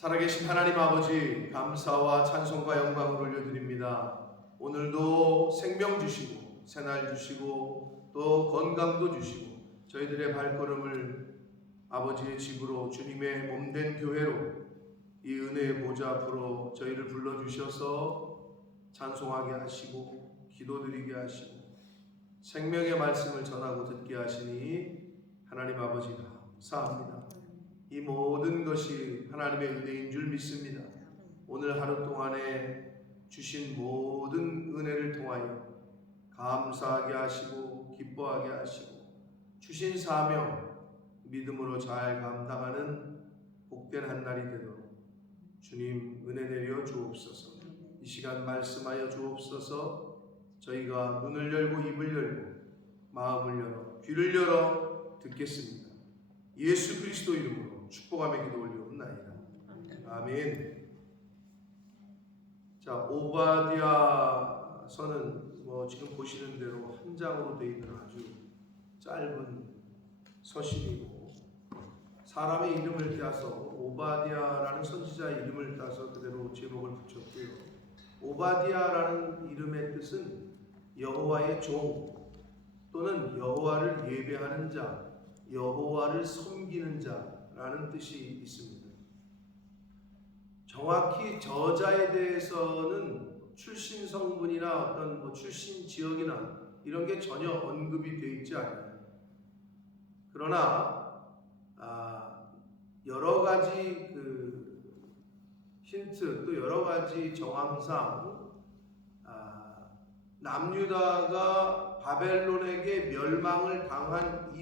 살아계신 하나님 아버지, 감사와 찬송과 영광을 올려드립니다. 오늘도 생명 주시고 새날 주시고 또 건강도 주시고 저희들의 발걸음을 아버지의 집으로, 주님의 몸된 교회로, 이 은혜의 보좌 앞으로 저희를 불러주셔서 찬송하게 하시고 기도드리게 하시고 생명의 말씀을 전하고 듣게 하시니 하나님 아버지 감사합니다. 이 모든 것이 하나님의 은혜인 줄 믿습니다. 오늘 하루 동안에 주신 모든 은혜를 통하여 감사하게 하시고 기뻐하게 하시고 주신 사명 믿음으로 잘 감당하는 복된 한 날이 되도록 주님 은혜 내려 주옵소서. 이 시간 말씀하여 주옵소서. 저희가 눈을 열고 입을 열고 마음을 열어 귀를 열어 듣겠습니다. 예수 그리스도 이름으로 축복하며 기도 올리옵나이다. 아멘. 자, 오바댜서는 지금 보시는 대로 한 장으로 되어 있는 아주 짧은 서신이고, 사람의 이름을 따서 오바댜라는 선지자의 이름을 따서 그대로 제목을 붙였고요. 오바댜라는 이름의 뜻은 여호와의 종 또는 여호와를 예배하는 자, 여호와를 섬기는 자라는 뜻이 있습니다. 정확히 저자에 대해서는 출신 성분이나 어떤 출신 지역이나 이런 게 전혀 언급이 되어 있지 않아요. 그러나 여러 가지 힌트, 또 여러 가지 정황상 남유다가 바벨론에게 멸망을 당한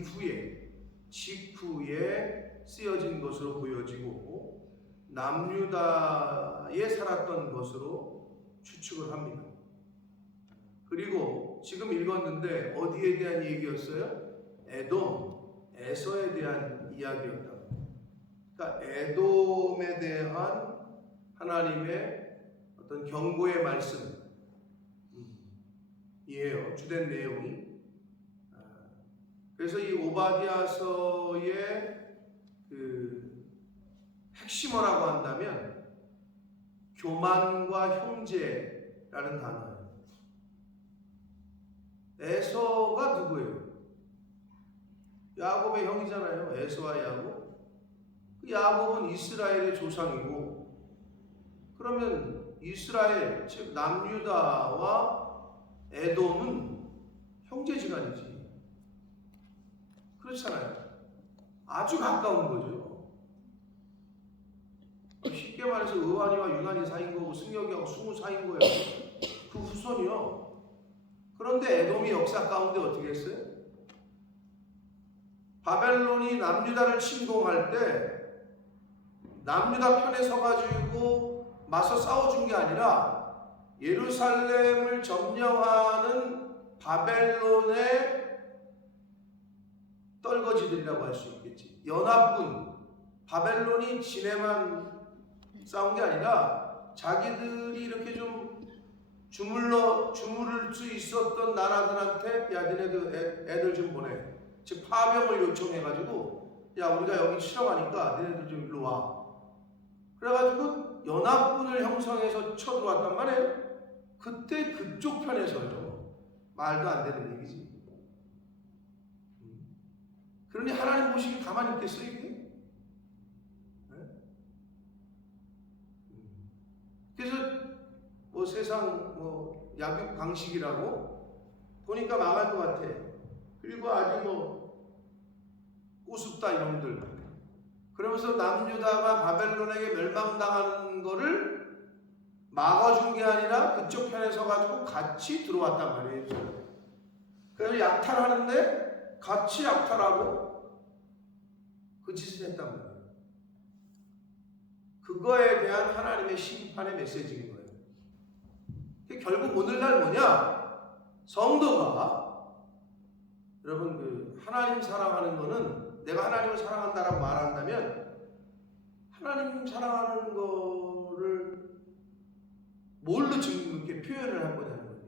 직후에 쓰여진 것으로 보여지고 남유다에 살았던 것으로 추측을 합니다. 그리고 지금 읽었는데 어디에 대한 얘기였어요? 에돔에서에 대한 이야기였다. 그러니까 에돔에 대한 하나님의 어떤 경고의 말씀이에요. 주된 내용이. 그래서 이 오바댜서의 핵심어라고 한다면 교만과 형제라는 단어예요. 에서가 누구예요? 야곱의 형이잖아요. 에서와 야곱. 야곱은 이스라엘의 조상이고, 그러면 이스라엘, 즉 남유다와 에돔은 형제지간이지. 그렇잖아요. 아주 가까운 거죠. 쉽게 말해서 의환이와 유난이 사인 거고 승역이하고 승우 사인 거예요. 그 후손이요. 그런데 에돔이 역사 가운데 어떻게 했어요? 바벨론이 남유다를 침공할 때 남유다 편에 서가지고 맞서 싸워준 게 아니라 예루살렘을 점령하는 바벨론의 떨거지들이라고 할 수 있겠지. 연합군, 바벨론이 지네만 싸운 게 아니라 자기들이 이렇게 좀 주무를 수 있었던 나라들한테 야, 니네들 애들 좀 보내. 즉 파병을 요청해가지고 야, 우리가 여기 치러가니까 니네들 좀 일로 와. 그래가지고 연합군을 형성해서 쳐들어왔단 말이에요. 그때 그쪽 편에서요. 말도 안 되는 얘기지. 그러니 하나님 보시기 가만히 있겠어요, 이게? 그래서 세상 약육 방식이라고 보니까 망할 것 같아. 그리고 아주 우습다 이놈들. 그러면서 남유다가 바벨론에게 멸망당하는 거를 막아준 게 아니라 그쪽 편에 서가지고 같이 들어왔단 말이에요. 그래서 약탈하는데 같이 약탈하고 그 짓을 했단 말이에요. 그거에 대한 하나님의 심판의 메시지인 거예요. 결국 오늘날 뭐냐? 성도가, 여러분, 하나님 사랑하는 거는, 내가 하나님을 사랑한다라고 말한다면 하나님 사랑하는 거를 뭘로 지금 그렇게 표현을 할 거냐는 거예요.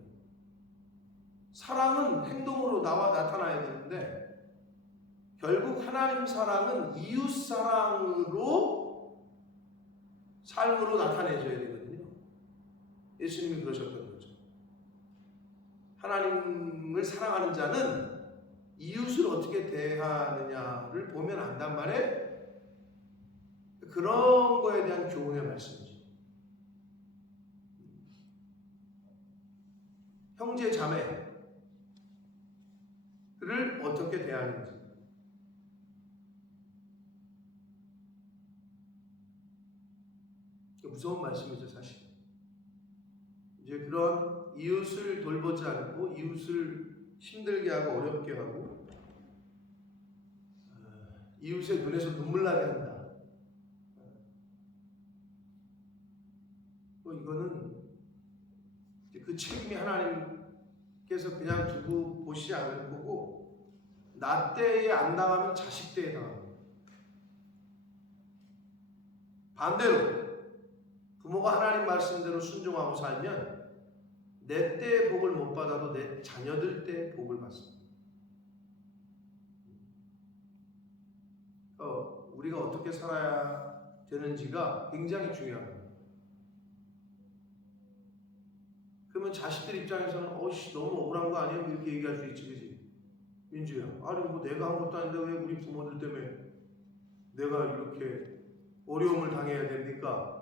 사랑은 행동으로 나타나야 되는데 결국 하나님 사랑은 이웃 사랑으로 삶으로 나타내줘야 되거든요. 예수님이 그러셨던 거죠. 하나님을 사랑하는 자는 이웃을 어떻게 대하느냐를 보면 안단 말에 그런 거에 대한 교훈의 말씀이죠. 형제 자매를 어떻게 대하는지. 무서운 말씀이죠, 사실. 이제 그런 이웃을 돌보지 않고 이웃을 힘들게 하고 어렵게 하고 이웃의 눈에서 눈물 나게 한다. 이거는 그 책임이 하나님께서 그냥 두고 보시지 않을 거고 나 때에 안 당하면 자식 때에 당합니다. 반대로 부모가 하나님 말씀대로 순종하고 살면 내 때의 복을 못 받아도 내 자녀들 때의 복을 받습니다. 우리가 어떻게 살아야 되는지가 굉장히 중요합니다. 그러면 자식들 입장에서는 너무 억울한 거 아니에요? 이렇게 얘기할 수 있지, 그지? 민주야, 아니 뭐 내가 한 것도 아닌데 왜 우리 부모들 때문에 내가 이렇게 어려움을 당해야 됩니까?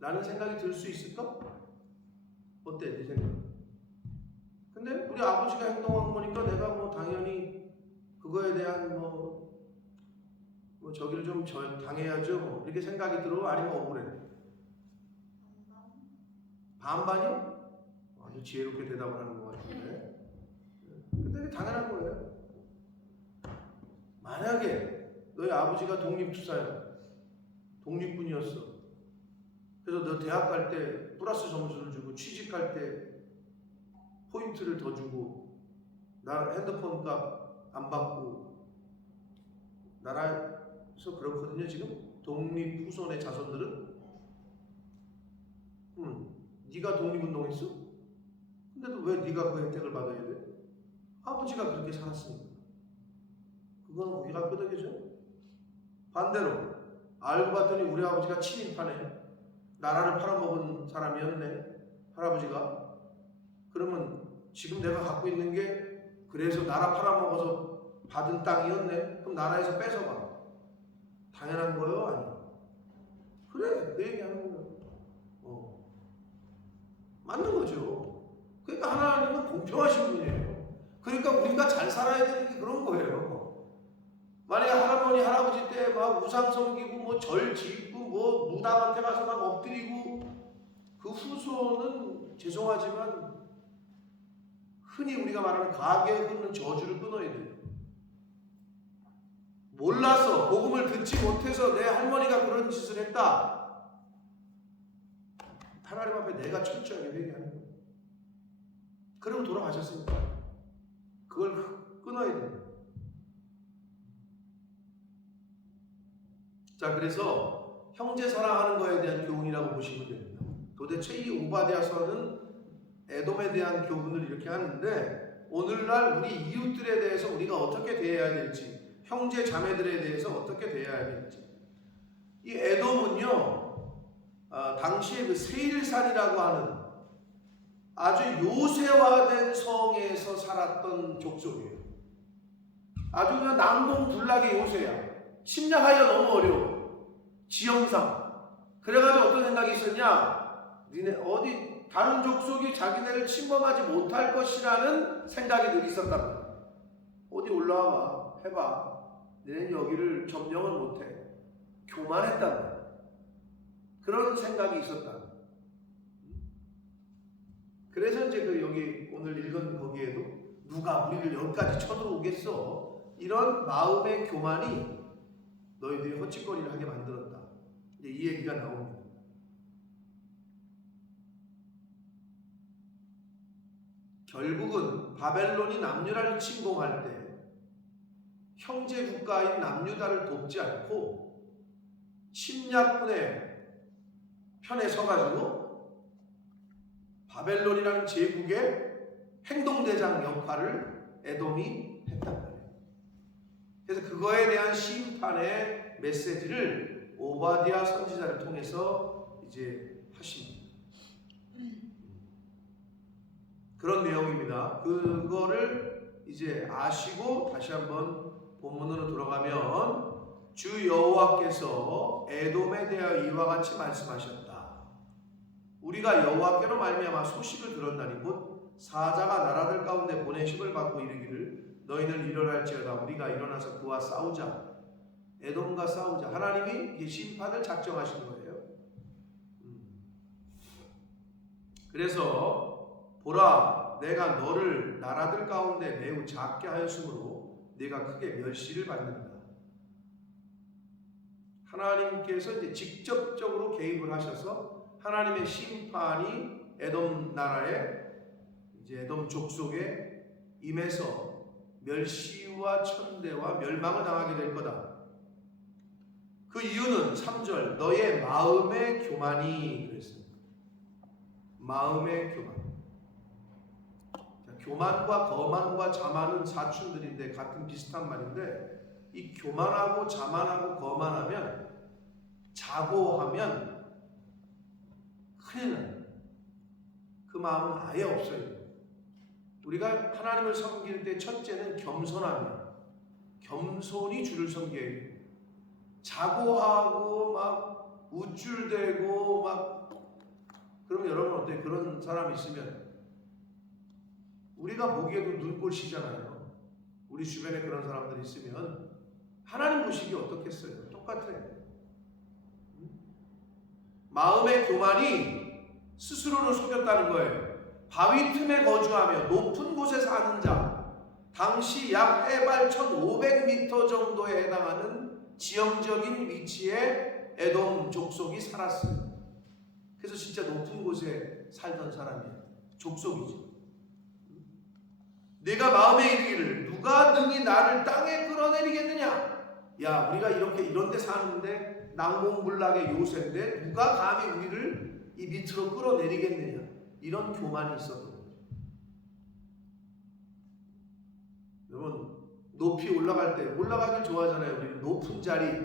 라는 생각이 들 수 있을까? 어때, 네 생각? 근데 우리 아버지가 행동한 거 보니까 내가 뭐 당연히 그거에 대한 뭐 저기를 좀 당해야죠. 이렇게 생각이 들어? 아니면 억울해? 반반이요? 아주 지혜롭게 대답을 하는 것 같은데. 근데 이게 당연한 거예요. 만약에 너희 아버지가 독립투사야. 독립군이었어. 그래서 너 대학 갈 때 플러스 점수를 주고 취직할 때 포인트를 더 주고 나 핸드폰 값 안 받고 나라에서 그렇거든요. 지금 독립 후손의 자손들은 네가 독립운동했어? 근데도 왜 네가 그 혜택을 받아야 돼? 아버지가 그렇게 살았으니까. 그건 우리가 끄덕이죠. 반대로 알고 봤더니 우리 아버지가 친일파네. 나라를 팔아먹은 사람이었네. 할아버지가. 그러면 지금 내가 갖고 있는 게 그래서 나라 팔아먹어서 받은 땅이었네. 그럼 나라에서 뺏어봐. 당연한 거요? 아니요? 그래, 그 얘기하는 거예요. 맞는 거죠. 그러니까 하나님은 공평하신 분이에요. 그러니까 우리가 잘 살아야 되는 게 그런 거예요. 만약에 할아버지, 할아버지 때 막 우상 섬기고 뭐 절 짓고 뭐 무당한테 가서 막 엎드리고 그 후손은 죄송하지만 흔히 우리가 말하는 가게에 흐르는 저주를 끊어야 돼요. 몰라서 복음을 듣지 못해서 내 할머니가 그런 짓을 했다. 하나님 앞에 내가 철저하게 회개하는 거예요. 그러고 돌아가셨으니까 그걸 끊어야 돼요. 자, 그래서 형제 사랑하는 거에 대한 교훈이라고 보시면 됩니다. 도대체 이 오바댜서는 에돔에 대한 교훈을 이렇게 하는데 오늘날 우리 이웃들에 대해서 우리가 어떻게 대해야 될지, 형제 자매들에 대해서 어떻게 대해야 될지. 이 에돔은요, 당시에 그 세일산이라고 하는 아주 요새화된 성에서 살았던 족속이에요. 아주 그냥 난공불락의 요새야. 침략하기가 너무 어려워. 지형상. 그래가지고 어떤 생각이 있었냐? 니네 어디 다른 족속이 자기네를 침범하지 못할 것이라는 생각이 늘 있었단 말이야. 어디 올라와봐. 해봐. 너희는 여기를 점령을 못해. 교만했단 말이야. 그런 생각이 있었다. 그래서 이제 여기 오늘 읽은 거기에도 누가 우리를 여기까지 쳐들어오겠어. 이런 마음의 교만이 너희들이 헛짓거리를 하게 만들었다. 이제 이 얘기가 나옵니다. 결국은 바벨론이 남유다를 침공할 때 형제 국가인 남유다를 돕지 않고 침략군의 편에 서가지고 바벨론이라는 제국의 행동대장 역할을 에돔이 했단 말이에요. 그래서 그거에 대한 심판의 메시지를 오바댜 선지자를 통해서 이제 하십니다. 그런 내용입니다. 그거를 이제 아시고 다시 한번 본문으로 돌아가면 주 여호와께서 에돔에 대하여 이와 같이 말씀하셨다. 우리가 여호와께로 말미암아 소식을 들었나니 곧 사자가 나라들 가운데 보내심을 받고 이르기를 너희는 일어날지어다. 우리가 일어나서 그와 싸우자. 에돔과 싸우자. 하나님이 이 심판을 작정하신 거예요. 그래서 보라, 내가 너를 나라들 가운데 매우 작게 하였으므로 네가 크게 멸시를 받는다. 하나님께서 이제 직접적으로 개입을 하셔서 하나님의 심판이 에돔 나라에 이제 에돔 족속에 임해서 멸시와 천대와 멸망을 당하게 될 거다. 그 이유는 3절 너의 마음의 교만이 그랬습니다. 마음의 교만. 자, 교만과 거만과 자만은 사춘들인데 같은 비슷한 말인데 이 교만하고 자만하고 거만하면 자고하면 큰일 나요. 그 마음은 아예 없어요. 우리가 하나님을 섬길 때 첫째는 겸손하며 겸손히 주를 섬겨야 돼요. 자고하고 막 우쭐대고 막 그러면 여러분 어때요? 그런 사람이 있으면 우리가 보기에도 눈꼴시잖아요. 우리 주변에 그런 사람들이 있으면 하나님 보시기 어떻겠어요? 똑같아요. 마음의 교만이 스스로를 속였다는 거예요. 바위 틈에 거주하며 높은 곳에 사는 자, 당시 약 해발 1500m 정도에 해당하는 지형적인 위치에 에돔 족속이 살았어요. 그래서 진짜 높은 곳에 살던 사람이에요. 족속이죠. 내가 마음에 이르기를 누가 능히 나를 땅에 끌어내리겠느냐? 야, 우리가 이렇게 이런 데 사는데 낭몽불락의 요새인데 누가 감히 우리를 이 밑으로 끌어내리겠느냐? 이런 교만이 있었던 거죠. 여러분 높이 올라갈 때 올라가길 좋아하잖아요. 우리는 높은 자리,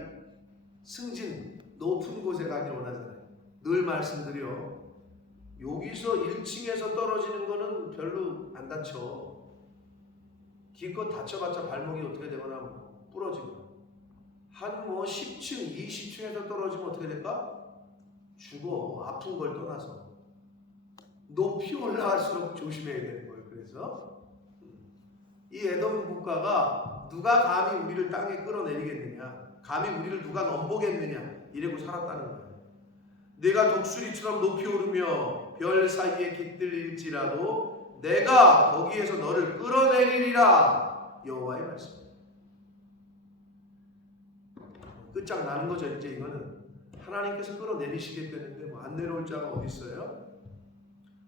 승진, 높은 곳에 가길 원하잖아요. 늘 말씀드려. 여기서 1층에서 떨어지는 거는 별로 안 다쳐. 기껏 다쳐봤자 발목이 어떻게 되거나 부러지고. 한 10층, 20층에서 떨어지면 어떻게 될까? 죽어. 아픈 걸 떠나서. 높이 올라갈수록 조심해야 되는 거예요. 그래서 이 에돔 국가가 누가 감히 우리를 땅에 끌어내리겠느냐, 감히 우리를 누가 넘보겠느냐 이러고 살았다는 거예요. 내가 독수리처럼 높이 오르며 별 사이에 깃들일지라도 내가 거기에서 너를 끌어내리리라. 여호와의 말씀. 끝장나는 거죠. 이제 이거는 하나님께서 끌어내리시겠다는데 뭐 안 내려올 자가 어디 있어요?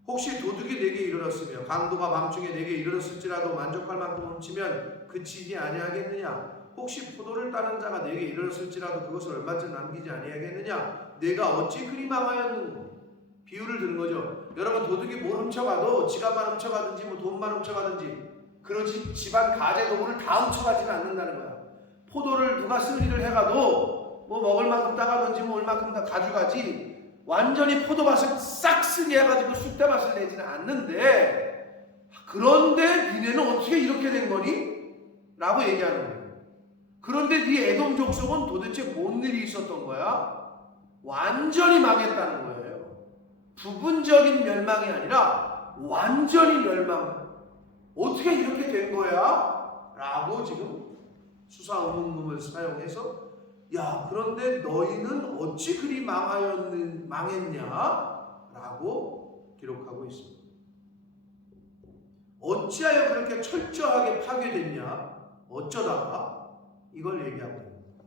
혹시 도둑이 내게 이르렀으며 강도가 밤중에 내게 이르렀을지라도 만족할 만큼 훔치면 그치지 아니하겠느냐? 혹시 포도를 따는 자가 내게 이르렀을지라도 그것을 얼마쯤 남기지 아니하겠느냐? 내가 어찌 그리 망하였는고? 비유를 드는 거죠. 여러분 도둑이 뭘 훔쳐가도 지갑만 훔쳐가든지 뭐 돈만 훔쳐가든지 그러지 집안 가재 도구를 다 훔쳐가지는 않는다는 거야. 포도를 누가 쓸 일을 해가도 뭐 먹을 만큼 따가든지 뭐 얼만큼 다 가져가지 완전히 포도밭을 싹 쓰게 해가지고 쑥대밭을 내지는 않는데 그런데 니네는 어떻게 이렇게 된 거니? 라고 얘기하는 거예요. 그런데 네 에돔 족속은 도대체 뭔 일이 있었던 거야? 완전히 망했다는 거예요. 부분적인 멸망이 아니라 완전히 멸망. 어떻게 이렇게 된 거야? 라고 지금 수사의문문을 사용해서 야, 그런데 너희는 어찌 그리 망했냐? 라고 기록하고 있습니다. 어찌하여 그렇게 철저하게 파괴됐냐? 어쩌다가 이걸 얘기하고 있습니다.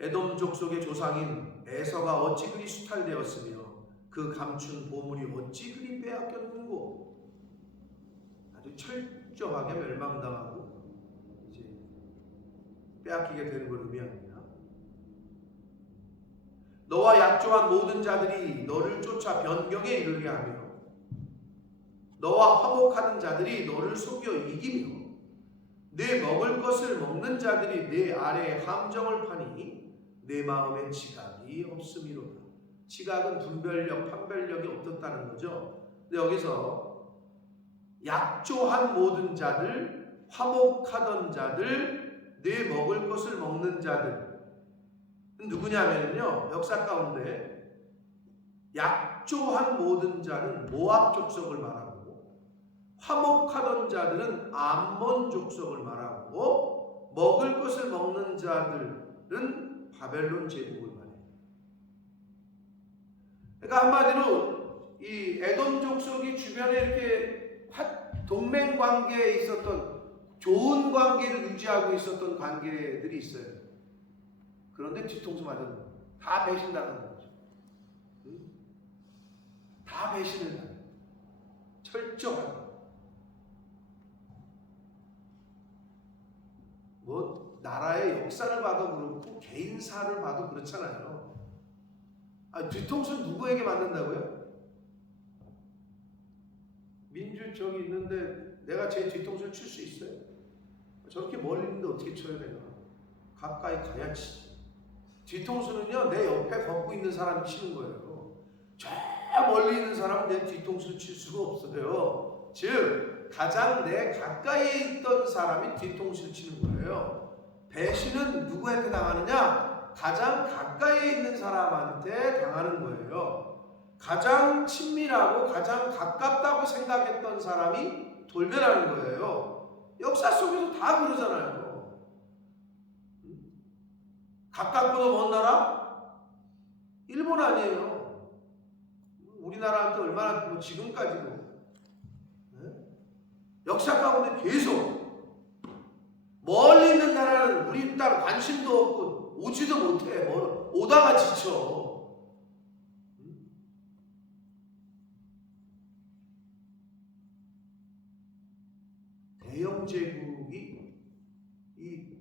에돔 족속의 조상인 에서가 어찌 그리 수탈되었으며 그 감춘 보물이 어찌 그리 빼앗겼는고? 아주 철저하게 멸망당하고 빼앗기게 되는 걸 의미합니다. 너와 약조한 모든 자들이 너를 쫓아 변경에 이르게 하며 너와 화목하는 자들이 너를 속여 이기며 내 먹을 것을 먹는 자들이 내 아래에 함정을 파니 내 마음에 지각이 없음이로다. 지각은 분별력, 판별력이 없었다는 거죠. 근데 여기서 약조한 모든 자들, 화목하던 자들, 내 먹을 것을 먹는 자들 누구냐면요, 역사 가운데 약조한 모든 자는 모압 족속을 말하고 화목하던 자들은 암몬 족속을 말하고 먹을 것을 먹는 자들은 바벨론 제국을 말해요. 그러니까 한마디로 이 에돔 족속이 주변에 이렇게 동맹 관계에 있었던 좋은 관계를 유지하고 있었던 관계들이 있어요. 그런데 뒤통수 맞은 거예요. 다 배신당하는 거죠. 다 배신을 당해요. 철저하게. 뭐 나라의 역사를 봐도 그렇고 개인사를 봐도 그렇잖아요. 뒤통수는 누구에게 맞는다고요? 민주 저기 있는데 내가 제 뒤통수를 칠 수 있어요? 저렇게 멀리 있는데 어떻게 쳐요 내가? 가까이 가야 치지. 뒤통수는요 내 옆에 걷고 있는 사람이 치는 거예요. 저 멀리 있는 사람은 내 뒤통수를 칠 수가 없어요. 즉 가장 내 가까이에 있던 사람이 뒤통수를 치는 거예요. 배신은 누구한테 당하느냐? 가장 가까이에 있는 사람한테 당하는 거예요. 가장 친밀하고 가장 가깝다고 생각했던 사람이 돌변하는 거예요. 역사 속에서 다 그러잖아요. 가깝고도 먼 나라? 일본 아니에요. 우리나라한테 얼마나 뭐 지금까지도 역사 가운데 계속 멀리 있는 나라는 우리 땅 관심도 없고 오지도 못해. 오다가 지쳐. 대영 제국이 이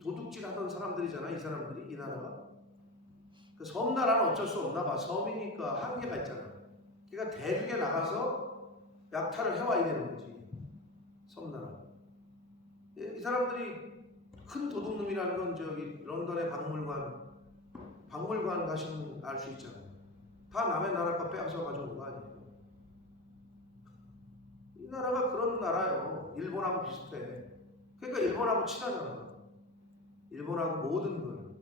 도둑질 하던 사람들이잖아. 이 사람들이, 이 나라가. 그 섬나라는 어쩔 수 없나 봐. 섬이니까 한계가 있잖아. 그러니까 대륙에 나가서 약탈을 해와야 되는 거지. 섬나라. 이 사람들이 큰 도둑놈이라는 건 저기 런던의 박물관 가시면 알 수 있잖아요. 다 남의 나라 거 빼앗아 가져온 거 아니에요. 이 나라가 그런 나라예요. 일본하고 비슷해. 그러니까 일본하고 친하잖아. 일본하고 모든 걸.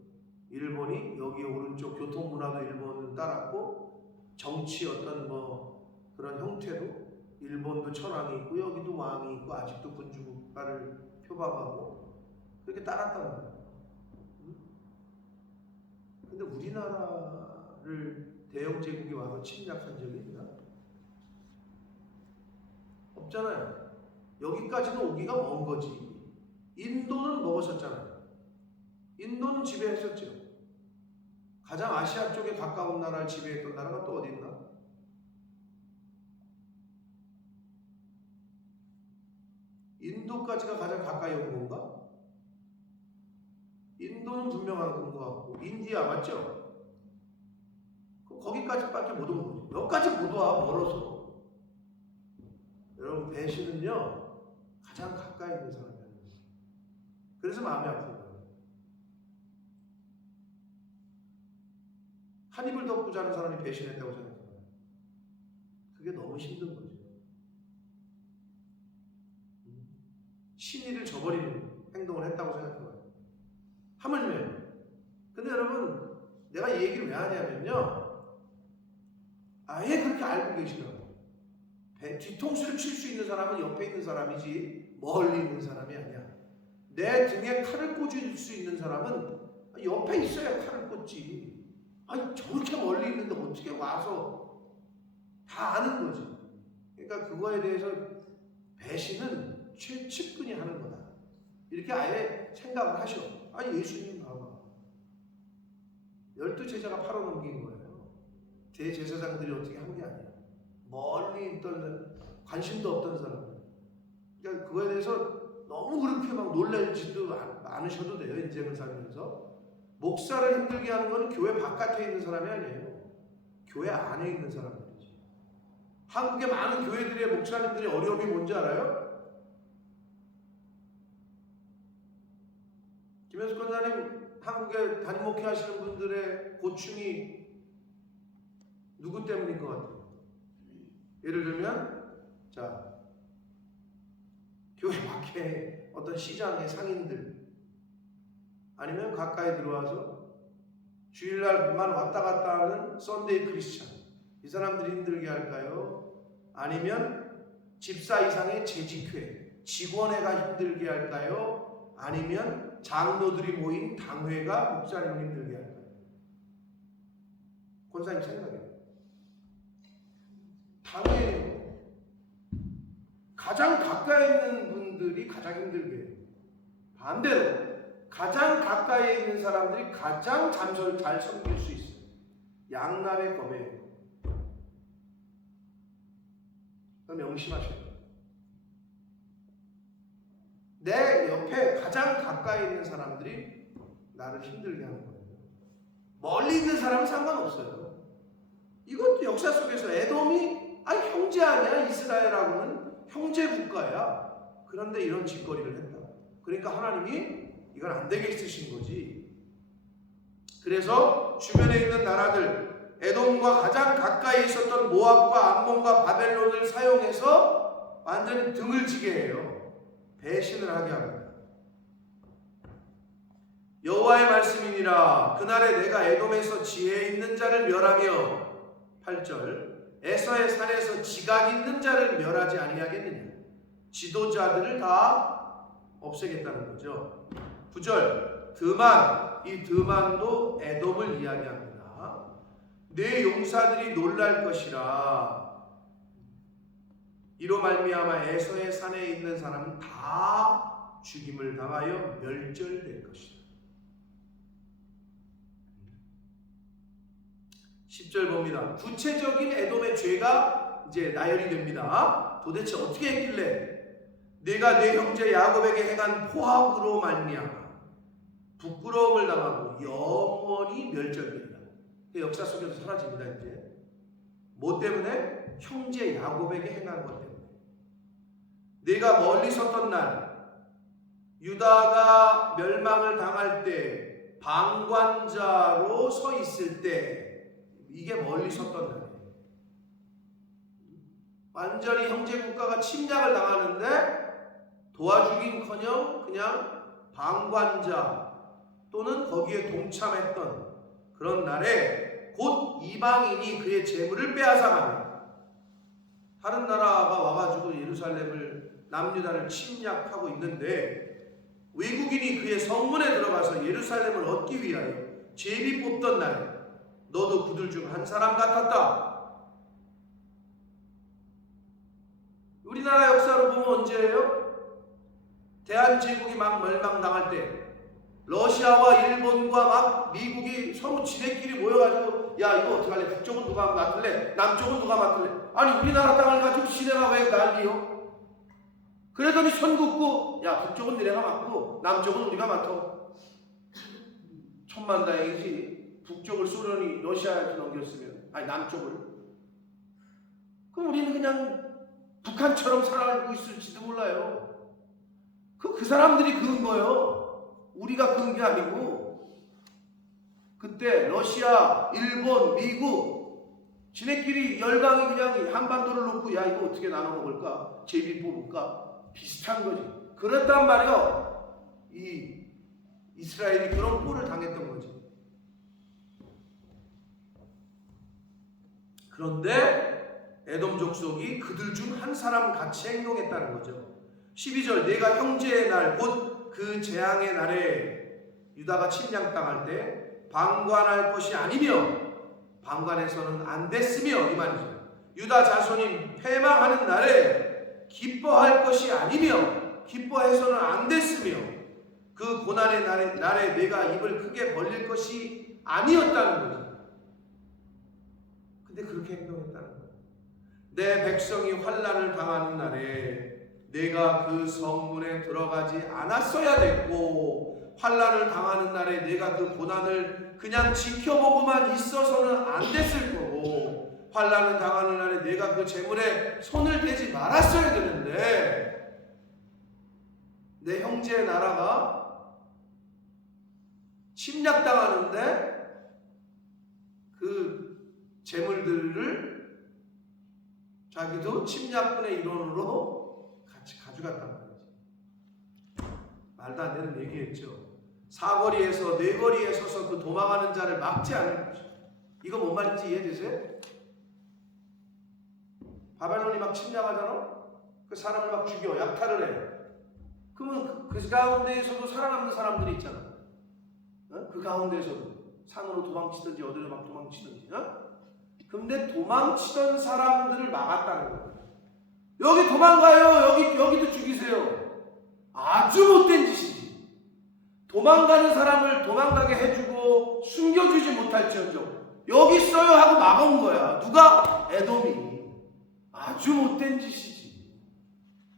일본이 여기 오른쪽 교통문화도 일본은 따랐고 정치 어떤 뭐 그런 형태도 일본도 천황이 있고 여기도 왕이 있고 아직도 군주국가를 표방하고 그렇게 따랐단 말이에요. 근데 우리나라를 대영 제국이 와서 침략한 적이 있나? 없잖아요. 여기까지는 오기가 먼 거지. 인도는 먹었었잖아요. 인도는 지배했었죠. 가장 아시아 쪽에 가까운 나라를 지배했던 나라가 또 어디 있나? 인도까지가 가장 가까이 온 건가? 인도는 분명한 것 같고 인디아 맞죠? 거기까지밖에 못 온 거지. 여기까지 못 와, 멀어서. 여러분 배신은요 가장 가까이 있는 사람이 하는 거예요. 그래서 마음이 아픈 거예요. 한 입을 덮고 자는 사람이 배신했다고 생각해요. 그게 너무 힘든 거죠. 신의를 저버리는 행동을 했다고 생각해요. 하물며 근데 여러분 내가 이 얘기를 왜 하냐면요 아예 그렇게 알고 계시라고. 뒤통수를 칠 수 있는 사람은 옆에 있는 사람이지 멀리 있는 사람이 아니야. 내 등에 칼을 꽂을 수 있는 사람은 옆에 있어야 칼을 꽂지. 아니 저렇게 멀리 있는데 어떻게 와서 다 아는 거지. 그러니까 그거에 대해서 배신은 최측근이 하는 거다. 이렇게 아예 생각을 하셔. 아니 예수님 봐봐. 12제자가 팔아넘긴 거예요. 대제사장들이 어떻게 한 게 아니야. 멀리 있던 관심도 없던 사람. 그러니까 그거에 대해서 너무 그렇게 막 놀랄지도 않으셔도 돼요. 인생을 살면서. 목사를 힘들게 하는 건 교회 바깥에 있는 사람이 아니에요. 교회 안에 있는 사람들이지. 한국의 많은 교회들의 목사님들의 어려움이 뭔지 알아요? 김현숙 권사님, 한국에 담임 목회 하시는 분들의 고충이 누구 때문인 것 같아요? 예를 들면, 자, 교회 밖에 어떤 시장의 상인들, 아니면 가까이 들어와서 주일날만 왔다 갔다 하는 썬데이 크리스찬, 이 사람들이 힘들게 할까요? 아니면 집사 이상의 재직회, 직원회가 힘들게 할까요? 아니면 장로들이 모인 당회가 목사님을 힘들게 할까요? 권사님 생각해요. 당회예요. 가장 가까이 있는 분들이 가장 힘들게 해요. 반대로 가장 가까이 있는 사람들이 가장 잠소를 잘 섬길 수 있어요. 양날의 검이에요. 그럼 명심하셔야 돼요. 내 옆에 가장 가까이 있는 사람들이 나를 힘들게 하는 거예요. 멀리 있는 사람은 상관없어요. 이것도 역사 속에서 에돔이 형제 아니야? 이스라엘하고는 형제 국가야. 그런데 이런 짓거리를 했다. 그러니까 하나님이 이건 안 되게 쓰신 거지. 그래서 주변에 있는 나라들, 에돔과 가장 가까이 있었던 모압과 암몬과 바벨론을 사용해서 완전히 등을 지게 해요. 배신을 하게 합니다. 여호와의 말씀이니라. 그날에 내가 에돔에서 지혜 있는 자를 멸하며 8절 에서의 산에서 지각 있는 자를 멸하지 아니하겠느냐. 지도자들을 다 없애겠다는 거죠. 9절 드만, 이 드만도 에돔을 이야기합니다. 내 용사들이 놀랄 것이라. 이로 말미암아 에서의 산에 있는 사람은 다 죽임을 당하여 멸절될 것이다. 10절 봅니다. 구체적인 에돔의 죄가 이제 나열이 됩니다. 도대체 어떻게 했길래 내가 내 형제 야곱에게 행한 포악으로 말미암아 부끄러움을 당하고 영원히 멸절된다. 역사 속에서 사라집니다. 이제 뭐 때문에? 형제 야곱에게 행한 것 때문에. 내가 멀리 섰던 날, 유다가 멸망을 당할 때 방관자로 서 있을 때, 이게 멀리 섰던 날이에요. 완전히 형제 국가가 침략을 당하는데 도와주긴커녕 그냥 방관자 또는 거기에 동참했던 그런 날에 곧 이방인이 그의 재물을 빼앗아가며, 다른 나라가 와가지고 예루살렘을, 남유다를 침략하고 있는데 외국인이 그의 성문에 들어가서 예루살렘을 얻기 위하여 제비 뽑던 날에 너도 그들 중 한 사람 같았다. 우리나라 역사로 보면 언제예요? 대한제국이 막 멸망당할 때 러시아와 일본과 막 미국이 서로 지네끼리 모여가지고 야 이거 어떡할래? 북쪽은 누가 맡을래? 남쪽은 누가 맡을래? 아니 우리나라 땅을 가지고 지네가 왜 난리요? 그러더니 손 긋고 야 북쪽은 니네가 맡고 남쪽은 우리가 맡아. 천만다행이지. 북쪽을 소련이 러시아한테 넘겼으면, 아니 남쪽을, 그럼 우리는 그냥 북한처럼 살아가고 있을지도 몰라요. 그 사람들이 그은 거예요. 우리가 그은 게 아니고. 그때 러시아, 일본, 미국 지네끼리 열강이 그냥 한반도를 놓고 야 이거 어떻게 나눠 먹을까? 제비 뽑을까? 비슷한 거지. 그랬단 말이요. 이 이스라엘이 그런 꼴을 당했던 거지. 그런데 에돔 족속이 그들 중 한 사람 같이 행동했다는 거죠. 12절 내가 형제의 날 곧 그 재앙의 날에 유다가 침략당할 때 방관할 것이 아니며 방관해서는 안 됐으며, 이 말이죠. 유다 자손이 패망하는 날에 기뻐할 것이 아니며 기뻐해서는 안 됐으며 그 고난의 날에 내가 입을 크게 벌릴 것이 아니었다는 거죠. 근데 그렇게 행동했다는 거예요. 내 백성이 환난을 당하는 날에 내가 그 성문에 들어가지 않았어야 됐고, 환난을 당하는 날에 내가 그 고난을 그냥 지켜보고만 있어서는 안 됐을 거고, 환난을 당하는 날에 내가 그 재물에 손을 대지 말았어야 되는데, 내 형제의 나라가 침략당하는데 그 재물들을 자기도 침략군의 일원으로 같이 가져갔단 말이지. 말도 안 되는 얘기했죠. 사거리에서 네거리에 서서 그 도망하는 자를 막지 않는 거죠. 이거 뭔 말인지 이해되세요? 바벨론이 막 침략하잖아? 그 사람을 막 죽여, 약탈을 해. 그러면 그 가운데에서도 살아남는 사람들이 있잖아. 어? 그 가운데에서도 산으로 도망치든지 어디로 막 도망치든지. 어? 근데 도망치던 사람들을 막았다는 거예요. 여기 도망가요. 여기도 죽이세요. 아주 못된 짓이지. 도망가는 사람을 도망가게 해주고 숨겨주지 못할지언정 여기 있어요 하고 막은 거야. 누가? 에돔이. 아주 못된 짓이지.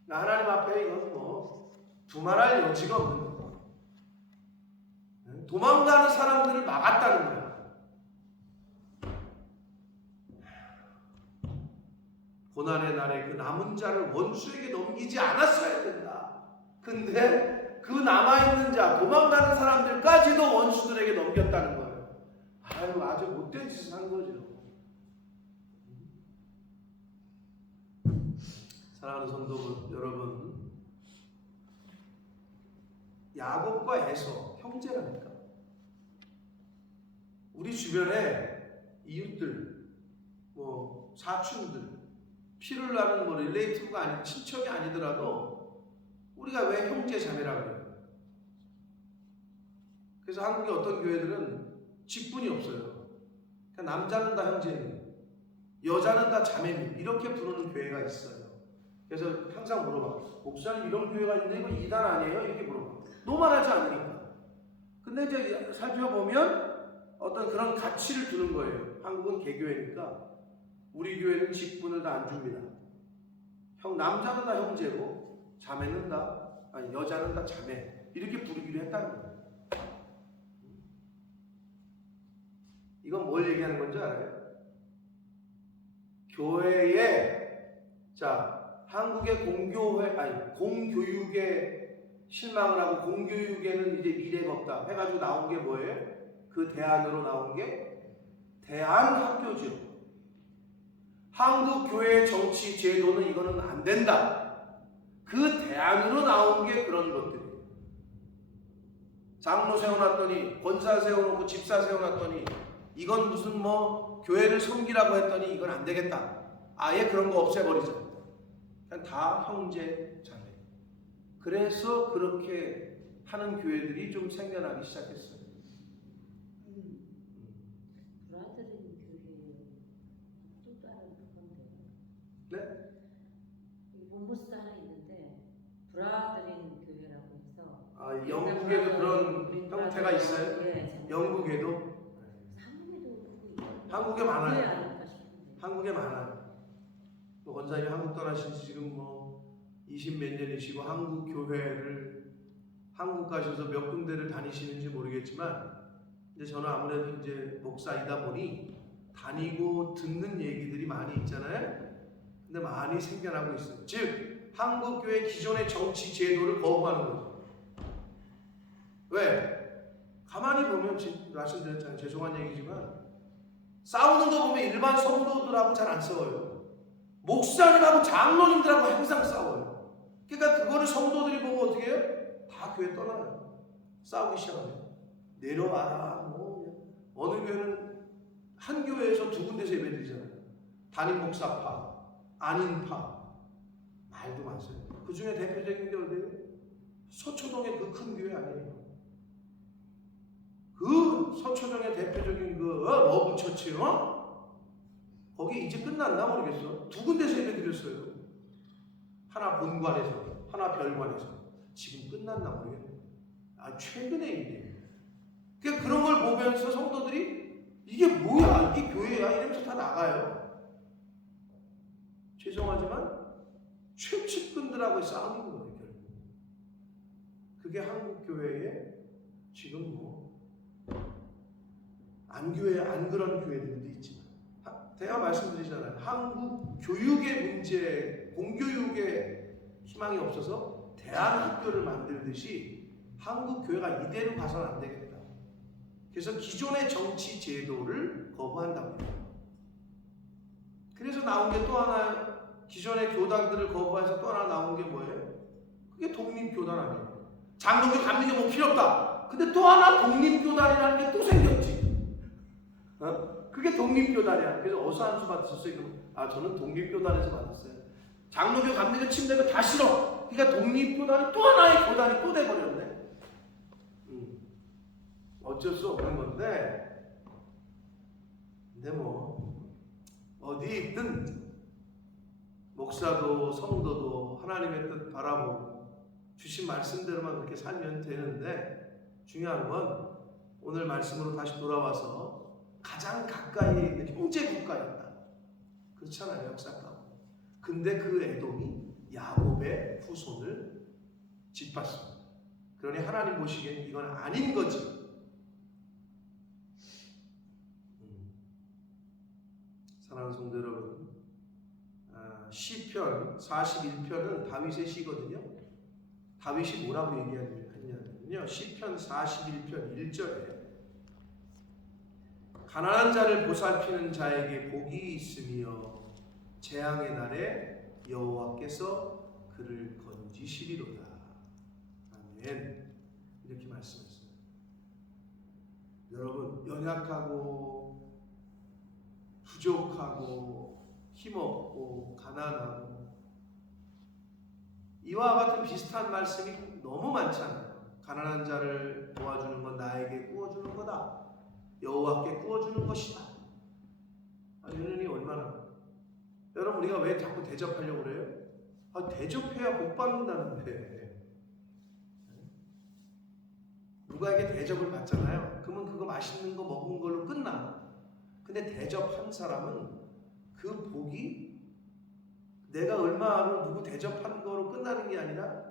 하나님 앞에 이건 뭐 두말할 여지가 없는 거야. 도망가는 사람들을 막았다는 거야. 고난의 날에 그 남은 자를 원수에게 넘기지 않았어야 된다. 근데 그 남아있는 자, 도망가는 사람들까지도 원수들에게 넘겼다는 거예요. 아주 못된 짓을 한 거죠. 사랑하는 성도 여러분, 야곱과 에서 형제라니까. 우리 주변에 이웃들, 뭐 사촌들, 피를 나는 뭐 릴레이티브가 아닌 친척이 아니더라도 우리가 왜 형제 자매라고 그래요? 그래서 한국의 어떤 교회들은 직분이 없어요. 그냥 남자는 다 형제님, 여자는 다 자매님 이렇게 부르는 교회가 있어요. 그래서 항상 물어봐. 목사님 이런 교회가 있는데 이거 이단 아니에요? 이렇게 물어봐. 노말하지 않으니까. 근데 이제 살펴보면 어떤 그런 가치를 두는 거예요. 한국은 개교회니까 우리 교회는 직분을 다 안 줍니다. 남자는 다 형제고 자매는 여자는 다 자매 이렇게 부르기로 했다는 거예요. 이건 뭘 얘기하는 건지 알아요? 교회에 한국의 공교육에 실망을 하고 공교육에는 이제 미래가 없다 해가지고 나온 게 뭐예요? 그 대안으로 나온 게 대한학교죠. 한국 교회의 정치 제도는 이거는 안 된다. 그 대안으로 나온 게 그런 것들이에요. 장로 세워놨더니 권사 세워놓고 집사 세워놨더니 이건 무슨 뭐 교회를 섬기라고 했더니 이건 안 되겠다. 아예 그런 거 없애버리자. 그냥 다 형제 자매. 그래서 그렇게 하는 교회들이 좀 생겨나기 시작했어요. 브라더린 교회 또 다른 그건데. 네? 몬모스 하나 있는데 브라더린 교회라고 해서. 영국에도 그런 형태가 있어요? 예, 영국에도? 한국에 많아요. 한국에 많아요. 원사님이 한국 떠나신 지 지금 뭐 20몇 년이시고 한국 교회를 한국 가셔서 몇 군데를 다니시는지 모르겠지만 이제 저는 아무래도 이제 목사이다 보니 다니고 듣는 얘기들이 많이 있잖아요. 근데 많이 생겨나고 있어요. 즉 한국 교회 기존의 정치 제도를 거부하는 거죠. 왜? 가만히 보면 말씀드렸잖아요. 죄송한 얘기지만 싸우는 거 보면 일반 성도들하고 잘 안 싸워요. 목사님하고 장로님들하고 항상 싸워요. 그러니까 그거를 성도들이 보고 어떻게 해요? 다 교회 떠나요. 싸우기 시작하면 내려와라. 뭐 어느 교회는 한 교회에서 두 군데서 예배드리잖아요. 담임 목사파, 아닌파 말도 많어요. 그 중에 대표적인 게 어디예요? 서초동의 그 큰 교회 아니에요. 그 서초동의 대표적인 그 러브처치 거기 이제 끝났나 모르겠어. 두 군데서 예배 드렸어요. 하나 본관에서 하나 별관에서. 지금 끝났나 모르겠네. 최근에 일이에요. 그러니까 그런 걸 보면서 성도들이 이게 뭐야? 이게 교회야? 이러면서 다 나가요. 죄송하지만 최측근들하고 싸우는 거예요. 결국. 그게 한국 교회의 지금 안 그런 교회들도 있지만 제가 말씀드리잖아요. 한국 교육의 문제, 공교육에 희망이 없어서 대한학교를 만들듯이 한국 교회가 이대로 가서는 안 되겠다. 그래서 기존의 정치 제도를 거부한다고 해요. 그래서 나온 게 또 하나, 기존의 교단들을 거부해서 또 하나 나온 게 뭐예요? 그게 독립교단 아니에요. 장로교 감리교 뭐 필요 없다. 근데 또 하나 독립교단이라는 게 또 생겼지. 그게 독립교단이야. 그래서 어서 한 수 받으셨어요? 저는 독립교단에서 받았어요. 장로교 감리교 침례교 다 싫어. 그러니까 독립교단이 또 하나의 교단이 또 돼버렸네. 어쩔 수 없는 건데, 근데 뭐 어디 있든 목사도 성도도 하나님의 뜻 바라보고 주신 말씀대로만 그렇게 살면 되는데, 중요한 건 오늘 말씀으로 다시 돌아와서 가장 가까이에 있는 형제 국가였다. 그렇잖아요, 역사 가운데. 근데 그 에돔이 야곱의 후손을 짓밟습니다. 그러니 하나님 보시기엔 이건 아닌 거지. 사랑하는 성도 여러분, 시편 41편은 다윗의 시거든요. 다윗이 뭐라고 얘기하냐면요, 시편 41편 1절에 가난한 자를 보살피는 자에게 복이 있으며 재앙의 날에 여호와께서 그를 건지시리로다. 아멘. 이렇게 말씀했어요. 여러분, 연약하고 부족하고 힘없고 가난하고 이와 같은 비슷한 말씀이 너무 많잖아요. 가난한 자를 도와주는 건 나에게 구워주는 거다. 여호와께 구워주는 것이다. 이런이 얼마나. 여러분, 우리가 왜 자꾸 대접하려고 그래요? 대접해야 복 받는다는데. 누가에게 대접을 받잖아요. 그러면 그거 맛있는 거 먹은 걸로 끝나. 근데 대접한 사람은 그 복이 내가 얼마로 누구 대접한 거로 끝나는 게 아니라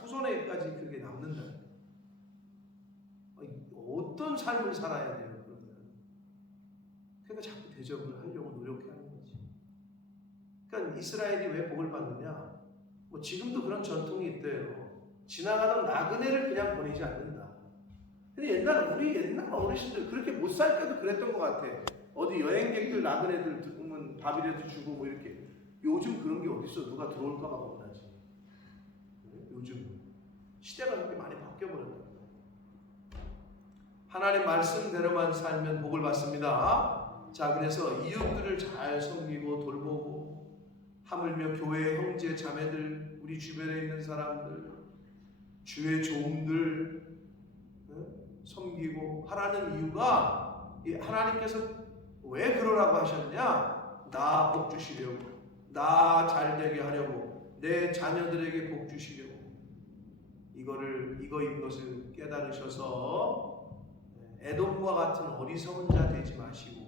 후손에까지 그게 남는다. 어떤 삶을 살아야 돼요, 그러면. 그러니까 자꾸 대접을 하려고 노력하는 거지. 그러니까 이스라엘이 왜 복을 받느냐? 뭐 지금도 그런 전통이 있대요. 지나가던 나그네를 그냥 보내지 않는다. 근데 우리 옛날 어르신들 그렇게 못 살 때도 그랬던 것 같아. 어디 여행객들 나그네들 들으면 밥이라도 주고 뭐 이렇게. 요즘 그런 게 어딨어. 누가 들어올까 봐 겁나지. 요즘 시대가 그렇게 많이 바뀌어버렸다. 하나님 말씀대로만 살면 복을 받습니다. 자, 그래서 이웃들을 잘 섬기고 돌보고, 하물며 교회 형제 자매들, 우리 주변에 있는 사람들, 주의 종들 섬기고 하라는 이유가, 하나님께서 왜 그러라고 하셨냐? 나 복 주시려고, 나 잘되게 하려고, 내 자녀들에게 복 주시려고. 이거인 것을 깨달으셔서 에돔과 같은 어리석은 자 되지 마시고,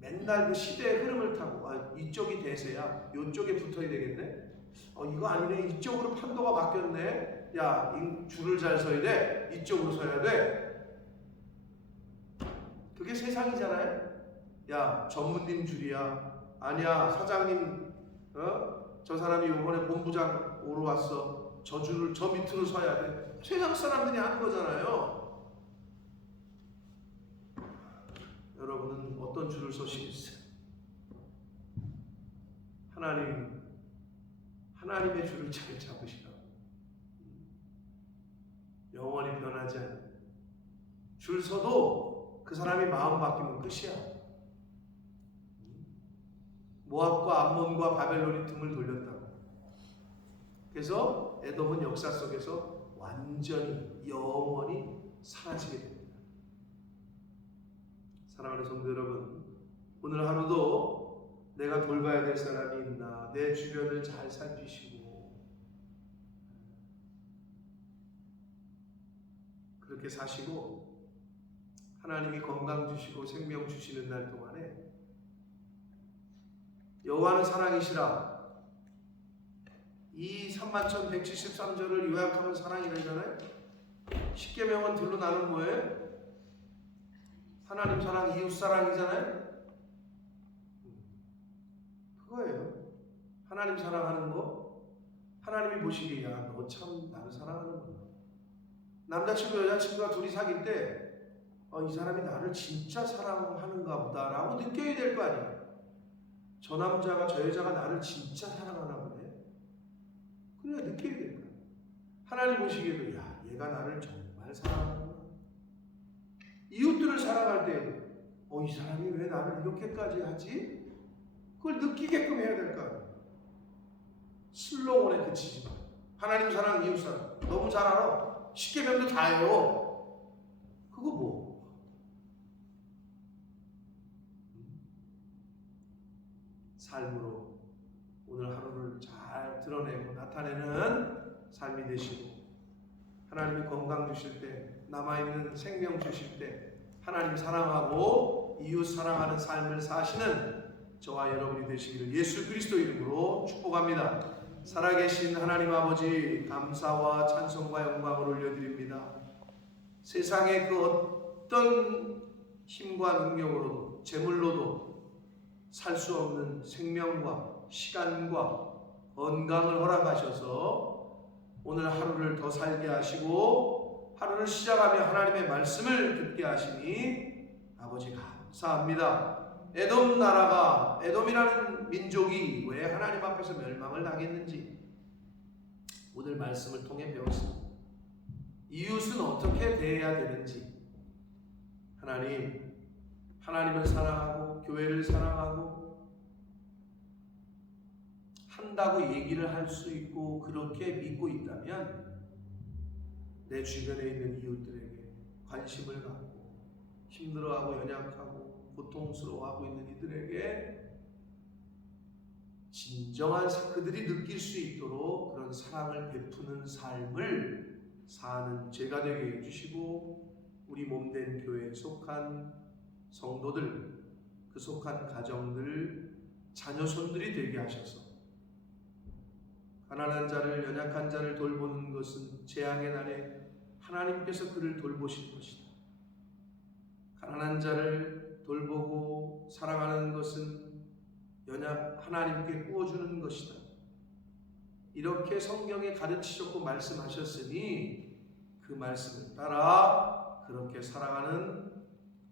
맨날 그 시대의 흐름을 타고 이쪽이 대세야, 이쪽에 붙어야 되겠네. 이거 아니네, 이쪽으로 판도가 바뀌었네. 야, 줄을 잘 서야 돼. 이쪽으로 서야 돼. 그게 세상이잖아요. 야, 전무님 줄이야. 아니야, 사장님, 저 사람이 이번에 본부장 오러 왔어. 저 줄을 저 밑으로 서야 돼. 세상 사람들이 하는 거잖아요. 여러분은 어떤 줄을 서시겠어요? 하나님의 줄을 잘 잡으시라고. 영원히 변하지 않는 줄 서도 그 사람이 마음 바뀌면 끝이야. 모압과 암몬과 바벨론이 등을 돌렸다고. 그래서 에돔은 역사 속에서 완전히 영원히 사라지게 됩니다. 사랑하는 성도 여러분, 오늘 하루도 내가 돌봐야 될 사람이 있나, 내 주변을 잘 살피시고 그렇게 사시고, 하나님이 건강 주시고 생명 주시는 날 동안에 여호와는 사랑이시라, 이 31,173절을 요약하면 사랑이라잖아요. 십계명은 둘로 나누는 뭐예요? 하나님 사랑, 이웃 사랑이잖아요. 그거예요. 하나님 사랑하는 거. 하나님이 보시기에 야, 너 참 나를 사랑하는구나. 남자친구 여자친구가 둘이 사귈 때 이 사람이 나를 진짜 사랑하는가 보다라고 느껴야 될 거 아니에요. 저 남자가 저 여자가 나를 진짜 사랑하나 보네. 그래야 느껴야 될 거예요. 하나님 보시기에도 야 얘가 나를 정말 사랑하는구나. 이웃들을 사랑할 때 이 사람이 왜 나를 이렇게까지 하지? 그걸 느끼게끔 해야 될 거 아니에요. 슬로건에 그치지 마. 하나님 사랑, 이웃 사랑. 너무 잘 알아. 10계명도 다 해요. 그거 뭐? 삶으로 오늘 하루를 잘 드러내고 나타내는 삶이 되시고, 하나님이 건강 주실 때, 남아있는 생명 주실 때 하나님 사랑하고 이웃 사랑하는 삶을 사시는 저와 여러분이 되시기를 예수 그리스도 이름으로 축복합니다. 살아계신 하나님 아버지, 감사와 찬송과 영광을 올려드립니다. 세상의 그 어떤 힘과 능력으로도 재물로도 살 수 없는 생명과 시간과 건강을 허락하셔서 오늘 하루를 더 살게 하시고 하루를 시작하며 하나님의 말씀을 듣게 하시니 아버지 감사합니다. 에돔 나라가, 에돔이라는 민족이 왜 하나님 앞에서 멸망을 당했는지 오늘 말씀을 통해 배웠습니다. 이웃은 어떻게 대해야 되는지, 하나님을 사랑하고 교회를 사랑하고 한다고 얘기를 할 수 있고 그렇게 믿고 있다면 내 주변에 있는 이웃들에게 관심을 갖고 힘들어하고 연약하고 고통스러워하고 있는 이들에게 진정한 그들이 느낄 수 있도록 그런 사랑을 베푸는 삶을 사는 제가 되게 해주시고, 우리 몸된 교회에 속한 성도들, 그 속한 가정들, 자녀손들이 되게 하셔서 가난한 자를, 연약한 자를 돌보는 것은 재앙의 날에 하나님께서 그를 돌보실 것이다. 가난한 자를 돌보고 사랑하는 것은 하나님께 구워주는 것이다. 이렇게 성경에 가르치셨고 말씀하셨으니 그 말씀을 따라 그렇게 사랑하는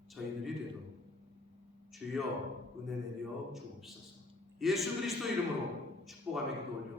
저희들이 되도록 주여 은혜 내려 주옵소서. 예수 그리스도 이름으로 축복하며 기도 올려